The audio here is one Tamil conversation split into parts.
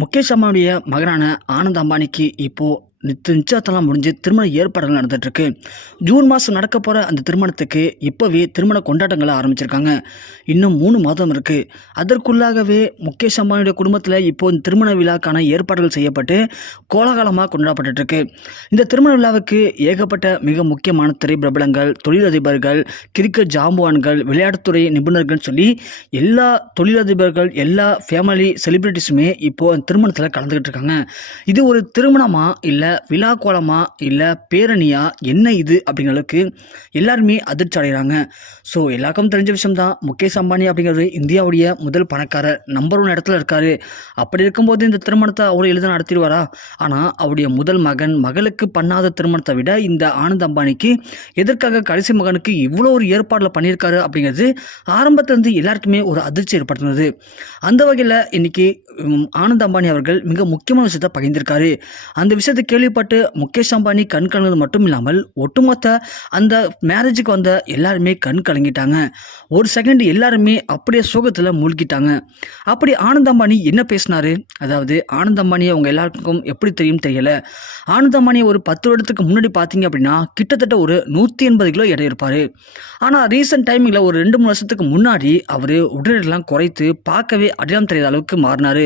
முகேஷ் அம்பானியுடைய மகனான ஆனந்த் அம்பானிக்கு இப்போது நிச்சயத்தெல்லாம் முடிஞ்சு திருமண ஏற்பாடுகள் நடந்துகிட்ருக்கு. ஜூன் மாதம் நடக்க போகிற அந்த திருமணத்துக்கு இப்போவே திருமண கொண்டாட்டங்களை ஆரம்பிச்சிருக்காங்க. இன்னும் 3 மாதம் இருக்குது. அதற்குள்ளாகவே முகேஷ் அம்பானியுடைய குடும்பத்தில் இப்போது இந்த திருமண விழாக்கான ஏற்பாடுகள் செய்யப்பட்டு கோலாகலமாக கொண்டாடப்பட்டுருக்கு. இந்த திருமண விழாவுக்கு ஏகப்பட்ட மிக முக்கியமான திரைப்பிரபலங்கள், தொழிலதிபர்கள், கிரிக்கெட் ஜாம்பவான்கள், விளையாட்டுத்துறை நிபுணர்கள் சொல்லி எல்லா தொழிலதிபர்கள், எல்லா ஃபேமிலி செலிபிரிட்டிஸுமே இப்போது திருமணத்தில் கலந்துக்கிட்டு இருக்காங்க. இது ஒரு திருமணமா இல்லை விழா கோலமா இல்லை பேரணியா, என்ன இது அப்படிங்கிற அளவுக்கு எல்லாருமே அதிர்ச்சி அடைகிறாங்க. ஸோ எல்லாருக்கும் தெரிஞ்ச விஷயம் தான், முகேஷ் அம்பானி அப்படிங்கிறது இந்தியாவுடைய முதல் பணக்காரர், நம்பர் 1 இடத்துல இருக்காரு. அப்படி இருக்கும்போது இந்த திருமணத்தை அவர் எளிதாக நடத்திடுவாரா? ஆனால் அவருடைய முதல் மகன் மகளுக்கு பண்ணாத திருமணத்தை விட இந்த ஆனந்த் அம்பானிக்கு எதற்காக கடைசி மகனுக்கு இவ்வளோ ஒரு ஏற்பாடில் பண்ணியிருக்காரு அப்படிங்கிறது ஆரம்பத்திலிருந்து எல்லாருக்குமே ஒரு அதிர்ச்சி ஏற்படுத்தினது. அந்த வகையில் இன்னைக்கு ஆனந்த் அம்பானி அவர்கள் மிக முக்கியமான விஷயத்தை பகிர்ந்திருக்காரு. அந்த விஷயத்தை கேள்விப்பட்டு முகேஷ் அம்பானி கண் கலங்கிறது மட்டும் இல்லாமல் ஒட்டுமொத்த அந்த மேரேஜுக்கு வந்த எல்லாருமே கண் கலங்கிட்டாங்க. ஒரு செகண்ட் எல்லாருமே அப்படியே சோகத்தில் மூழ்கிட்டாங்க. அப்படி ஆனந்த் அம்பானி என்ன பேசினாரு? அதாவது ஆனந்த் அம்பானியை அவங்க எல்லாருக்கும் எப்படி தெரியும் தெரியல. ஆனந்த் அம்பானியை ஒரு 10 வருடத்துக்கு முன்னாடி பார்த்தீங்க அப்படின்னா கிட்டத்தட்ட ஒரு 180 கிலோ எடை இருப்பார். ஆனால் ரீசெண்ட் டைமிங்கில் ஒரு 2-3 வருஷத்துக்கு முன்னாடி அவர் உடல் எடையெல்லாம் குறைத்து பார்க்கவே அடையாளம் தெரியாத அளவுக்கு மாறினார்.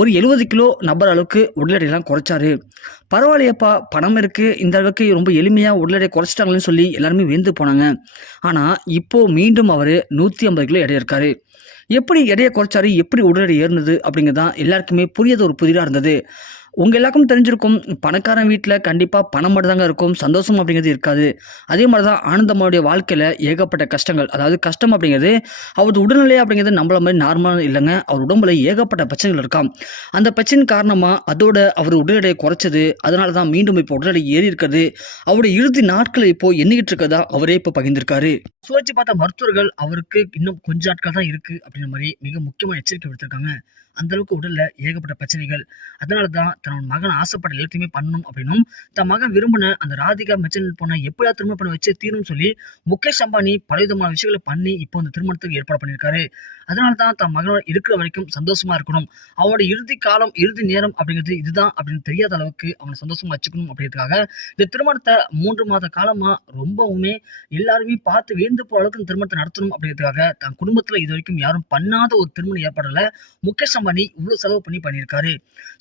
ஒரு 70 கிலோ நபர் அளவுக்கு உடல் எடையெல்லாம் குறைச்சாரு. பரவாயில்லையப்பா, பணம் இருக்குது, இந்த அளவுக்கு ரொம்ப எளிமையாக உடல் எடை குறைச்சிட்டாங்களேன்னு சொல்லி எல்லாருமே வியந்து போனாங்க. ஆனால் இப்போது மீண்டும் அவர் 150 கிலோ எடை இருக்காரு. எப்படி எடையை குறைச்சாரு, எப்படி உடல் எடை ஏறினது அப்படிங்கிறது தான் எல்லாருக்குமே புரியாத ஒரு புதிராக இருந்தது. உங்கள் எல்லாருக்கும் தெரிஞ்சிருக்கும், பணக்காரன் வீட்டில் கண்டிப்பாக பணம் மட்டும் தாங்க இருக்கும், சந்தோஷம் அப்படிங்கிறது இருக்காது. அதே மாதிரி தான் ஆனந்தம்மாவுடைய வாழ்க்கையில் ஏகப்பட்ட கஷ்டங்கள். அதாவது கஷ்டம் அப்படிங்கிறது அவரது உடல்நிலை அப்படிங்கிறது நம்மள மாதிரி நார்மலாக இல்லைங்க. அவர் உடம்புல ஏகப்பட்ட பிரச்சனைகள் இருக்காம். அந்த பிரச்சனை காரணமாக அதோட அவர் உடல் எடையை குறைச்சது, அதனால தான் மீண்டும் இப்போ உடல் எடை ஏறி இருக்கிறது. அவருடைய இறுதி நாட்களை இப்போ எண்ணிக்கிட்டு இருக்கதா அவரே இப்போ பகிர்ந்திருக்காரு. சுழற்சி பார்த்த மருத்துவர்கள் அவருக்கு இன்னும் கொஞ்ச நாட்கள் தான் இருக்குது அப்படின்ற மாதிரி மிக முக்கியமாக எச்சரிக்கை விடுத்திருக்காங்க. அந்த அளவுக்கு உடல்ல ஏகப்பட்ட பிரச்சனைகள். அதனால தான் தன்னோட மகன் ஆசைப்பட்ட எல்லாத்தையுமே பண்ணணும் அப்படின்னும், தன் மகன் விரும்பின அந்த ராதிகா மெச்சன் பொண்ணை எப்படியா திருமணம் பண்ண வச்சு தீரும்னு சொல்லி முகேஷ் அம்பானி பலவிதமான விஷயங்களை பண்ணி இப்போ அந்த திருமணத்துக்கு ஏற்பாடு பண்ணியிருக்காரு. அதனால தான் தன் மகனோட இருக்கிற வரைக்கும் சந்தோஷமா இருக்கணும், அவனோட இறுதி காலம் இறுதி நேரம் அப்படிங்கிறது இதுதான் அப்படின்னு தெரியாத அளவுக்கு அவனை சந்தோஷமா வச்சுக்கணும் அப்படிங்கிறதுக்காக இந்த திருமணத்தை 3 மாத காலமா ரொம்பவுமே எல்லாருமே பார்த்து வியந்து போற அளவுக்கு இந்த திருமணத்தை நடத்தணும் அப்படிங்கிறதுக்காக தன் குடும்பத்துல இது வரைக்கும் யாரும் பண்ணாத ஒரு திருமண ஏற்பாடுல முகேஷ் அம்பானி இவ்வளவு செலவு பண்ணியிருக்காரு.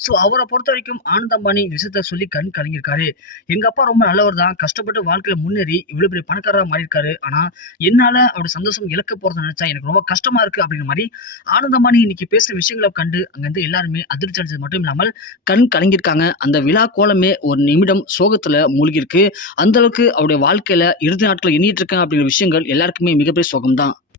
ஸோ அவரை பொறுத்த வரைக்கும் ஆனந்த் அம்பானி இந்த விஷயத்த சொல்லி கண் கலங்கியிருக்காரு. எங்க அப்பா ரொம்ப நல்லவர் தான், கஷ்டப்பட்டு வாழ்க்கையில முன்னேறி இவ்வளவு பெரிய பணக்காரராக மாறியிருக்காரு. ஆனா என்னால அவருடைய சந்தோஷம் இழக்க போறதை நினைச்சா எனக்கு ரொம்ப கஷ்டமா இருக்கு அப்படிங்கிற மாதிரி ஆனந்த் அம்பானி இன்னைக்கு பேசுற விஷயங்களை கண்டு அங்கிருந்து எல்லாருமே அதிர்ச்சி அடைஞ்சது மட்டும் இல்லாமல் கண் கலங்கியிருக்காங்க. அந்த விழா கோலமே ஒரு நிமிடம் சோகத்துல மூழ்கி இருக்கு. அந்த அளவுக்கு அவருடைய வாழ்க்கையில இறுதி நாட்களை எண்ணிட்டு இருக்கேன் அப்படிங்கிற விஷயங்கள் எல்லாருக்குமே மிகப்பெரிய சோகம் தான்.